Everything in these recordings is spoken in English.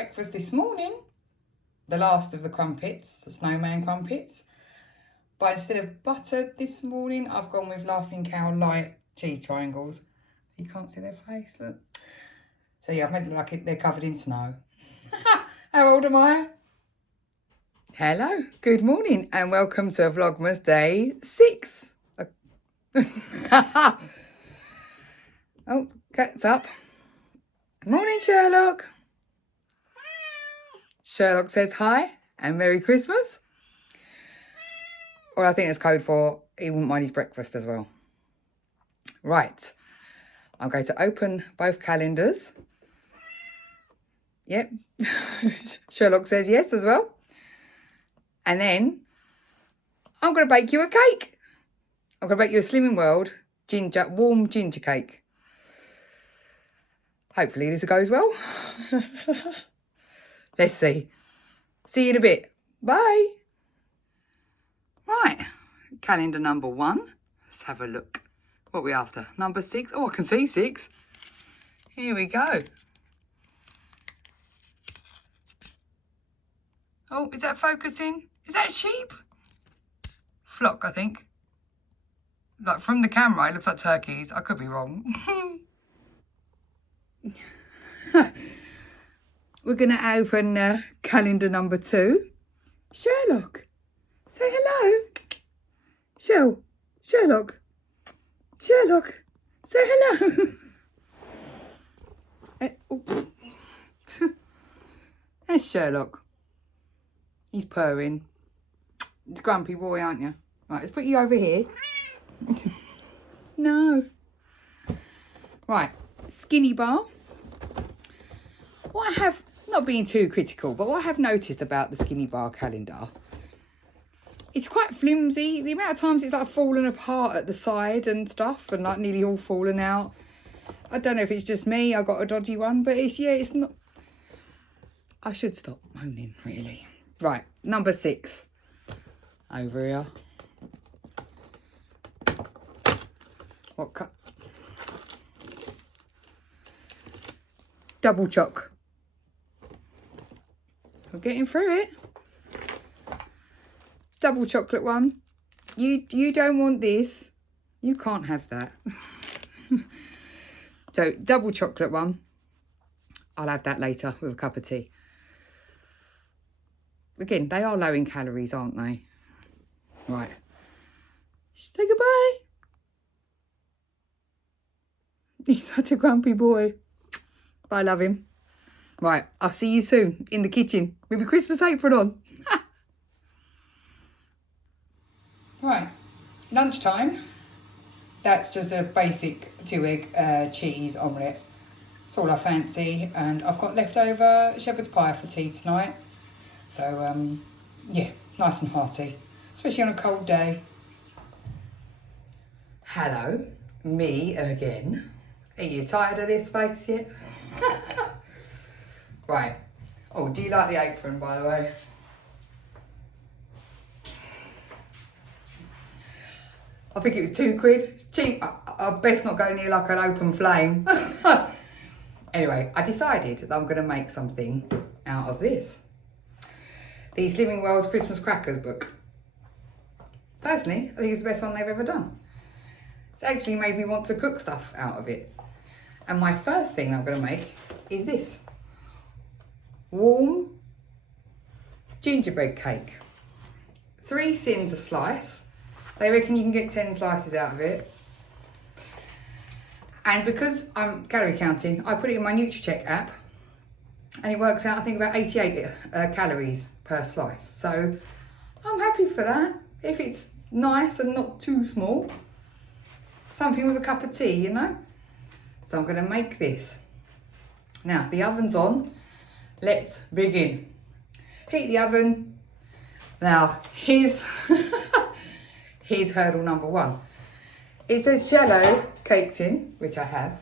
breakfast this morning, the last of the crumpets, the snowman crumpets. But instead of butter this morning, I've gone with Laughing Cow light cheese triangles. You can't see their face, look. So yeah, I've made it look like they're covered in snow. How old am I? Hello, good morning and welcome to Vlogmas day 6. Oh, cat's up. Morning, Sherlock. Sherlock says hi and Merry Christmas. Well, I think that's code for he wouldn't mind his breakfast as well. Right, I'm going to open both calendars. Yep, Sherlock says yes as well. And then I'm going to bake you a cake. I'm going to bake you a Slimmingworld warm ginger cake. Hopefully this goes well. Let's see. See you in a bit. Bye. Right, calendar number 1. Let's have a look. What are we after? Number 6. Oh, I can see 6. Here we go. Oh, is that focusing? Is that sheep? Flock, I think. Like from the camera, it looks like turkeys. I could be wrong. We're going to open calendar number 2. Sherlock, say hello. Sherlock, say hello. There's Sherlock. He's purring. It's a grumpy boy, aren't you? Right, let's put you over here. No. Right, skinny bar. What I have, not being too critical, but what I have noticed about the skinny bar calendar, it's quite flimsy. The amount of times it's like fallen apart at the side and stuff and like nearly all fallen out. I don't know if it's just me, I got a dodgy one, but it's not. I should stop moaning, really. Right, number 6. Over here. What cut? Double choc. We're getting through it. Double chocolate one. You don't want this. You can't have that. So double chocolate one. I'll have that later with a cup of tea. Again, they are low in calories, aren't they? Right. Say goodbye. He's such a grumpy boy. But I love him. Right, I'll see you soon in the kitchen with my Christmas apron on. Right, lunchtime. That's just a basic 2-egg cheese omelette. It's all I fancy. And I've got leftover shepherd's pie for tea tonight. So, yeah, nice and hearty, especially on a cold day. Hello, me again. Are you tired of this face yet? Right. Oh, do you like the apron, by the way? I think it was £2. It's cheap. I best not go near like an open flame. Anyway, I decided that I'm going to make something out of this. The Slimmingworld's Christmas Crackers book. Personally, I think it's the best one they've ever done. It's actually made me want to cook stuff out of it. And my first thing I'm going to make is this. Warm gingerbread cake. 3 cents a slice. They reckon you can get 10 slices out of it. And because I'm calorie counting, I put it in my NutriCheck app. And it works out, I think, about 88 calories per slice. So I'm happy for that. If it's nice and not too small. Something with a cup of tea, you know. So I'm going to make this. Now, the oven's on. Let's begin. Heat the oven. Now, here's hurdle number 1. It says shallow cake tin, which I have.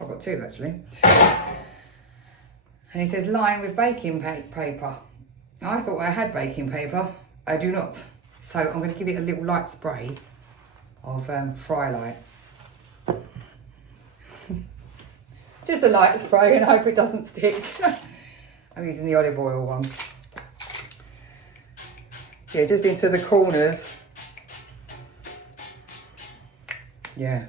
I've got 2 actually. And it says line with baking paper. I thought I had baking paper. I do not. So I'm going to give it a little light spray of Fry Light. Just a light spray and hope it doesn't stick. I'm using the olive oil one. Yeah, just into the corners. Yeah.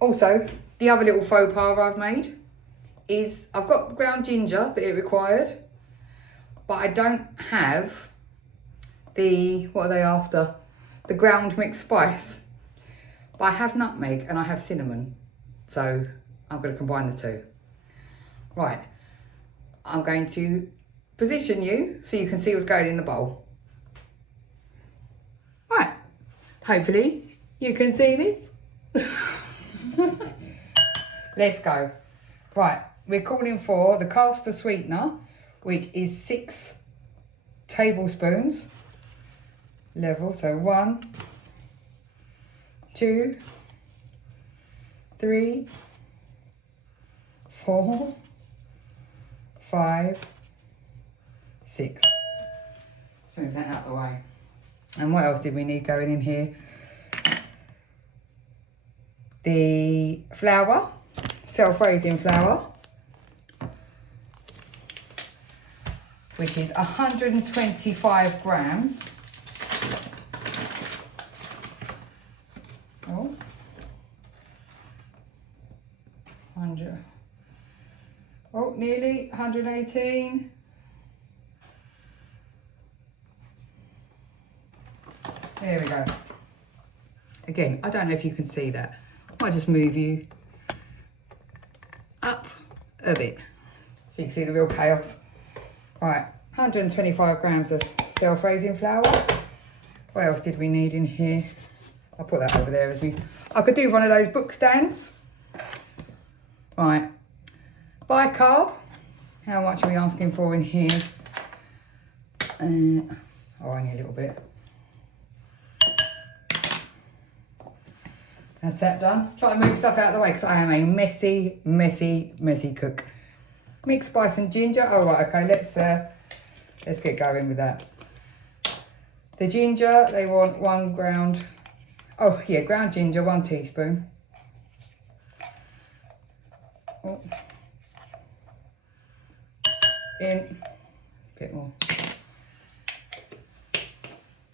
Also, the other little faux pas I've made is I've got the ground ginger that it required, but I don't have the, what are they after? The ground mixed spice. But I have nutmeg and I have cinnamon. So I'm going to combine the two. Right. I'm going to position you so you can see what's going in the bowl. Right. Hopefully you can see this. Let's go. Right. We're calling for the caster sweetener, which is 6 tablespoons level. So 1, 2, 3, 4, 5, 6. Let's move that out of the way. And what else did we need going in here? The flour, self-raising flour, which is 125 grams. Oh, 100. Oh, nearly 118. There we go. Again, I don't know if you can see that. I might just move you up a bit so you can see the real chaos. Right, 125 grams of self-raising flour. What else did we need in here? I'll put that over there as we... I could do one of those book stands. Right, bicarb. How much are we asking for in here? Oh, only a little bit. That's that done. Try to move stuff out of the way because I am a messy, messy, messy cook. Mixed spice and ginger. Oh, right, okay, let's get going with that. The ginger, they want 1 ground. Oh, yeah, ground ginger, 1 teaspoon. Oh. In. A bit more.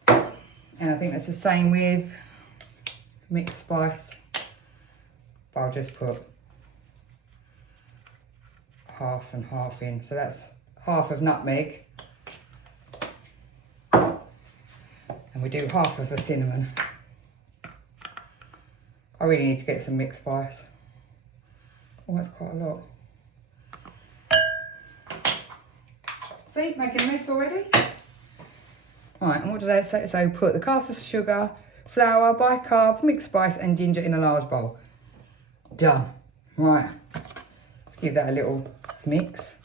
And I think that's the same with mixed spice. But I'll just put half and half in. So that's half of nutmeg. And we do half of a cinnamon. I really need to get some mixed spice. Oh, that's quite a lot. See, making a mess already. Right, and what did I say? So put the caster sugar, flour, bicarb, mixed spice and ginger in a large bowl. Done. Right, let's give that a little mix.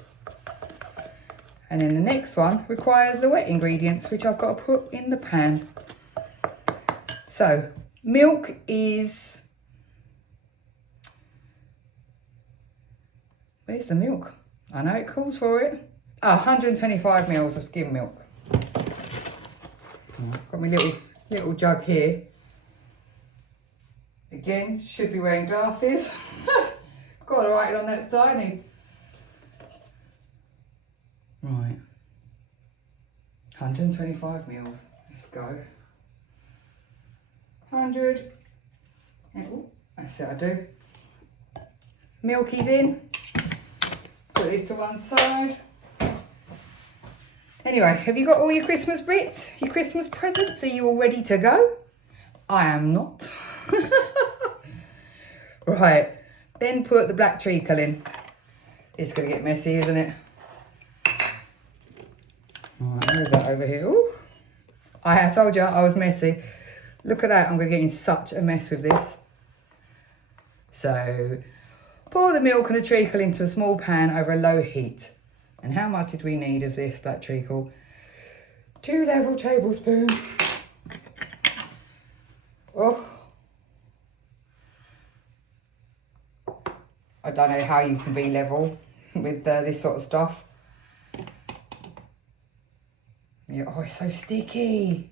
And then the next one requires the wet ingredients, which I've got to put in the pan. So milk is... Where's the milk? I know it calls for it. 125 mils of skim milk. Got my little jug here. Again, should be wearing glasses. Got to write it on that tiny. Right. 125 mils. Let's go. 100. And, oh, that's it, I do. Milk is in. Put this to one side. Anyway, have you got all your Christmas bits, your Christmas presents? Are you all ready to go? I am not. Right, then put the black treacle in. It's going to get messy, isn't it? Right, move that over here. Ooh. I told you I was messy. Look at that, I'm going to get in such a mess with this. So, pour the milk and the treacle into a small pan over a low heat. And how much did we need of this black treacle? 2 level tablespoons. Oh. I don't know how you can be level with this sort of stuff. Yeah, oh, it's so sticky.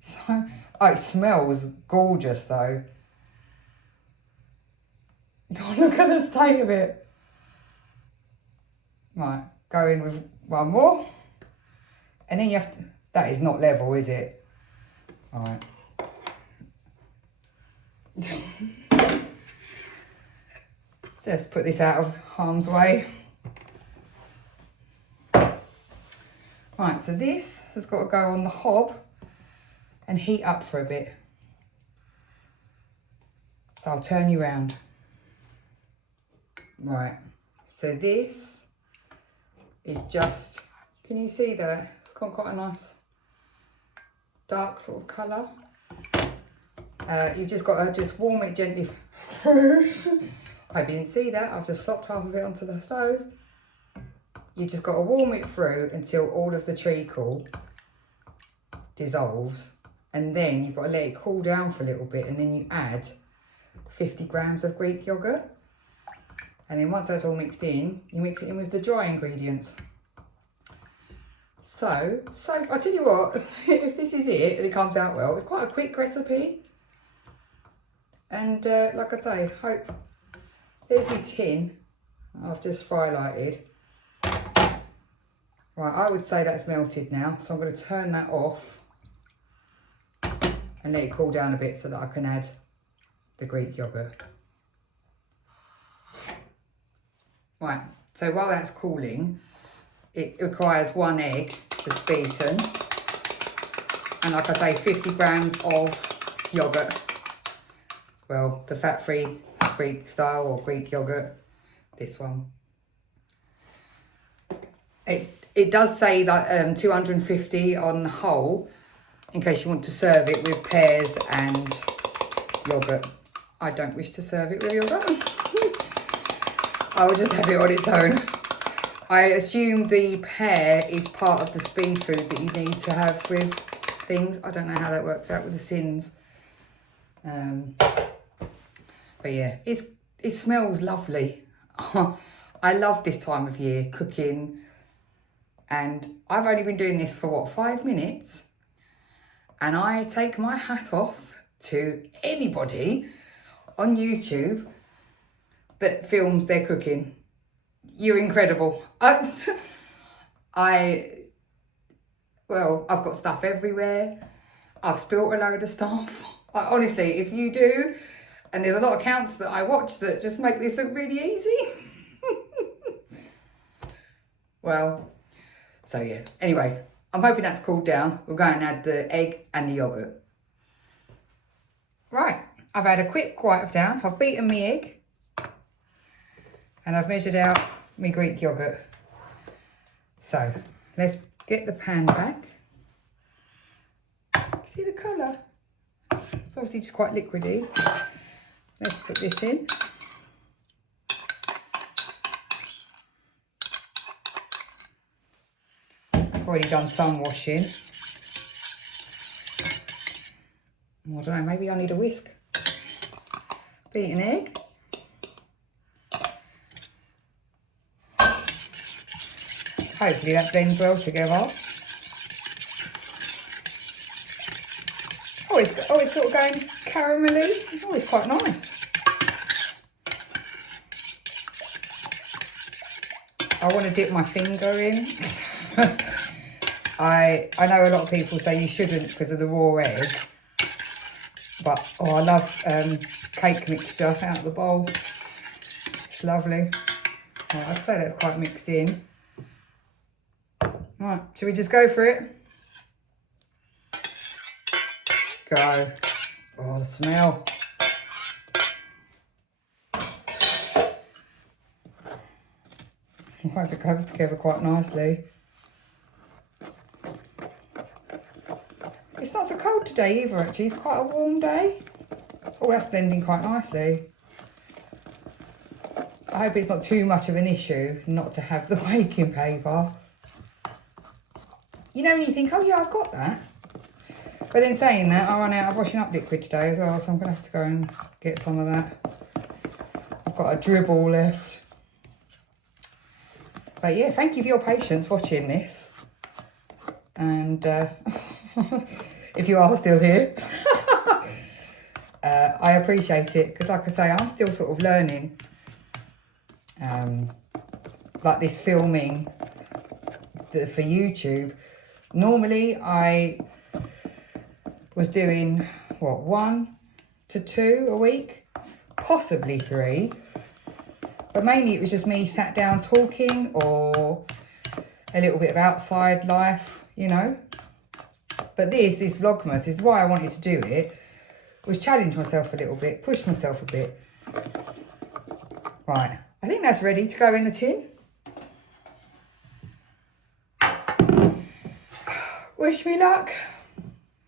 So, oh, it smells gorgeous though. Oh, look at the state of it. Right, go in with one more. And then you have to, that is not level, is it? All right. Let's just put this out of harm's way. Right, so this has got to go on the hob and heat up for a bit. So I'll turn you round. Right, so this is just, can you see there? It's got quite a nice dark sort of colour. You've just got to just warm it gently through. I didn't see that, I've just slopped half of it onto the stove. You've just got to warm it through until all of the treacle dissolves. And then you've got to let it cool down for a little bit, and then you add 50 grams of Greek yogurt. And then once that's all mixed in, you mix it in with the dry ingredients. So I tell you what, if this is it and it comes out well, it's quite a quick recipe. And like I say, hope, there's my tin I've just fry-lighted. Right, I would say that's melted now, so I'm going to turn that off and let it cool down a bit so that I can add the Greek yogurt. Right, so while that's cooling, it requires 1 egg, just beaten, and like I say, 50 grams of yogurt. Well, the fat-free Greek style or Greek yogurt, this one. It does say that 250 on the whole, in case you want to serve it with pears and yogurt. I don't wish to serve it with yogurt. I will just have it on its own. I assume the pear is part of the speed food that you need to have with things. I don't know how that works out with the sins. But yeah, it smells lovely. I love this time of year, cooking. And I've only been doing this for, what, 5 minutes? And I take my hat off to anybody on YouTube that films their cooking. You're incredible. Well, I've got stuff everywhere. I've spilt a load of stuff. Honestly, if you do, and there's a lot of accounts that I watch that just make this look really easy. Well, so yeah, anyway, I'm hoping that's cooled down. We'll go and add the egg and the yogurt. Right, I've had a quick wipe down. I've beaten my egg and I've measured out my Greek yogurt. So let's get the pan back. See the colour? It's obviously just quite liquidy. Let's put this in. Already done some washing. I don't know, maybe I need a whisk. Beaten egg. Hopefully that blends well together. Oh, it's sort of going caramelly. Oh, it's quite nice. I want to dip my finger in. I know a lot of people say you shouldn't because of the raw egg, but oh, I love cake mixture out of the bowl. It's lovely. Right, I'd say that's quite mixed in. Right, should we just go for it? Go. Oh, the smell. I hope it comes together quite nicely. It's not so cold today either, actually. It's quite a warm day. Oh, that's blending quite nicely. I hope it's not too much of an issue not to have the baking paper. You know when you think, oh yeah, I've got that. But then saying that, I run out of washing up liquid today as well, so I'm going to have to go and get some of that. I've got a dribble left. But yeah, thank you for your patience watching this. And if you are still here, I appreciate it. Because like I say, I'm still sort of learning. like this filming for YouTube. Normally I was doing, what, 1 to 2 a week, possibly 3. But mainly it was just me sat down talking or a little bit of outside life, you know. But this Vlogmas is why I wanted to do it, was challenge myself a little bit, push myself a bit. Right, I think that's ready to go in the tin. Wish me luck.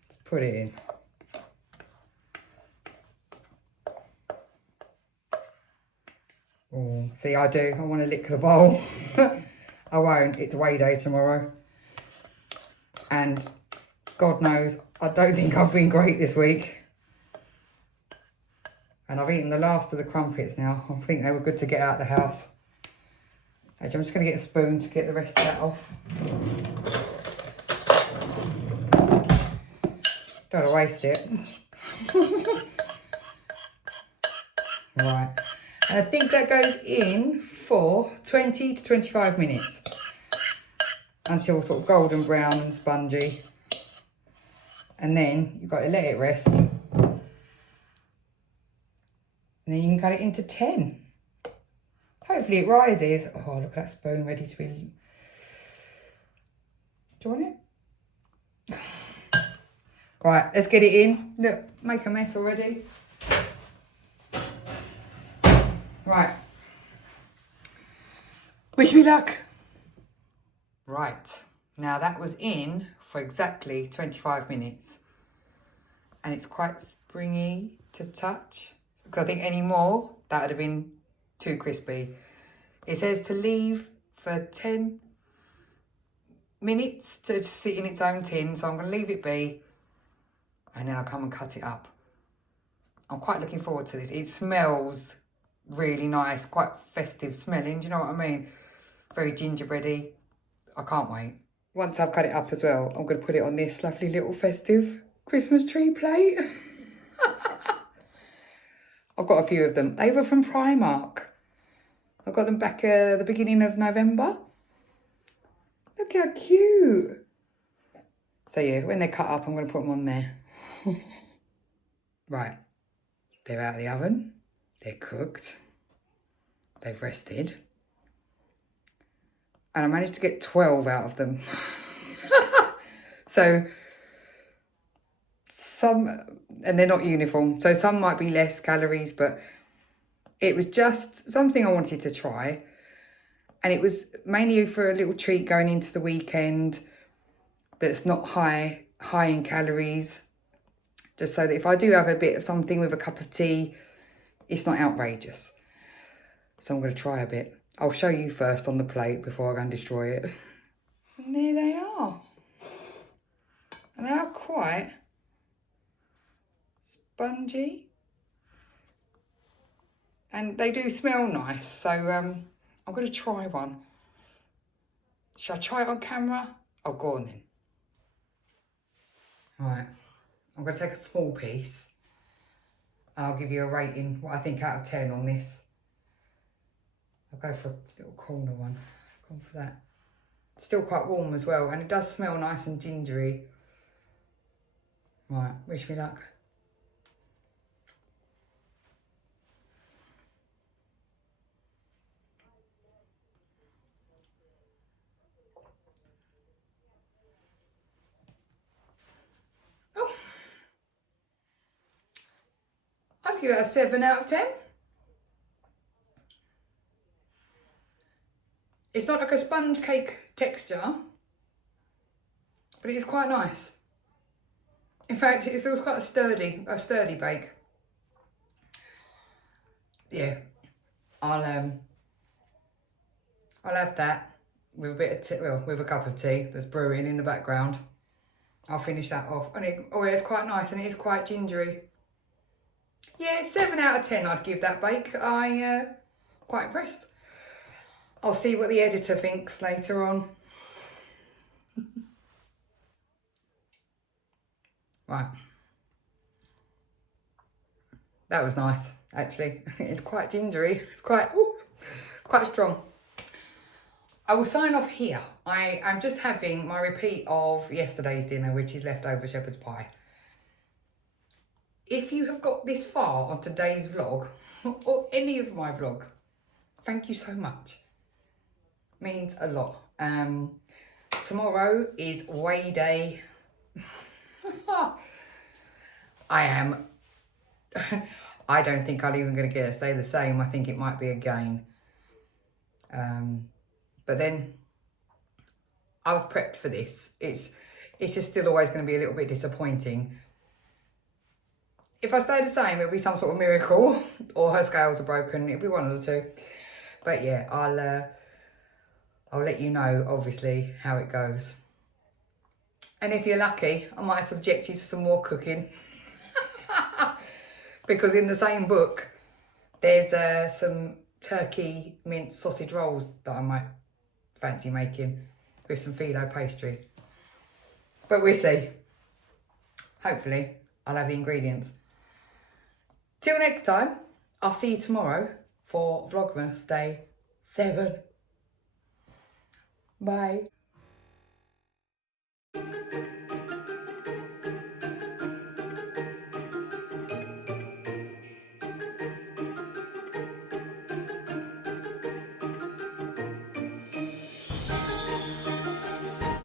Let's put it in. Oh, see, I do. I want to lick the bowl. I won't. It's away day tomorrow. And God knows, I don't think I've been great this week. And I've eaten the last of the crumpets now. I think they were good to get out of the house. Actually, I'm just going to get a spoon to get the rest of that off. Don't want to waste it. Right. And I think that goes in for 20 to 25 minutes. Until sort of golden brown and spongy. And then you've got to let it rest. And then you can cut it into 10. Hopefully it rises. Oh, look at that spoon ready to be... Do you want it? Right, let's get it in. Look, make a mess already. Right. Wish me luck. Right. Now that was in for exactly 25 minutes. And it's quite springy to touch. Because I think any more, that would have been too crispy. It says to leave for 10 minutes to sit in its own tin. So I'm going to leave it be. And then I'll come and cut it up. I'm quite looking forward to this. It smells really nice. Quite festive smelling. Do you know what I mean? Very gingerbready. I can't wait. Once I've cut it up as well, I'm going to put it on this lovely little festive Christmas tree plate. I've got a few of them. They were from Primark. I got them back at the beginning of November. Look how cute. So yeah, when they're cut up, I'm going to put them on there. Right. They're out of the oven. They're cooked. They've rested. And I managed to get 12 out of them. So some, and they're not uniform. So some might be less calories, but it was just something I wanted to try. And it was mainly for a little treat going into the weekend that's not high in calories. Just so that if I do have a bit of something with a cup of tea, it's not outrageous. So I'm going to try a bit. I'll show you first on the plate before I go and destroy it. And there they are. And they are quite spongy. And they do smell nice. So I'm going to try one. Shall I try it on camera? Oh, go on then. Right. I'm going to take a small piece. And I'll give you a rating, what I think out of 10 on this. I'll go for a little corner one. Gone for that. It's still quite warm as well, and it does smell nice and gingery. Right, wish me luck. Oh, I'd give that a 7 out of 10. It's not like a sponge cake texture, but it is quite nice. In fact, it feels quite a sturdy bake. Yeah, I'll have that with a bit of tea, well, with a cup of tea that's brewing in the background. I'll finish that off, and it's quite nice, and it is quite gingery. Yeah, 7 out of 10 I'd give that bake. Quite impressed. I'll see what the editor thinks later on. Right. That was nice, actually. It's quite gingery. It's quite strong. I will sign off here. I'm just having my repeat of yesterday's dinner, which is leftover shepherd's pie. If you have got this far on today's vlog, or any of my vlogs, thank you so much. Means a lot. Tomorrow is weigh day. I don't think I'm even going to get it stay the same. I think it might be a gain. But then I was prepped for this. It's just still always going to be a little bit disappointing. If I stay the same, it'll be some sort of miracle, or her scales are broken. It'll be one of the two. But yeah, I'll let you know, obviously, how it goes. And if you're lucky, I might subject you to some more cooking. Because in the same book, there's some turkey mince sausage rolls that I might fancy making with some phyllo pastry. But we'll see. Hopefully, I'll have the ingredients. Till next time, I'll see you tomorrow for Vlogmas Day 7. Bye.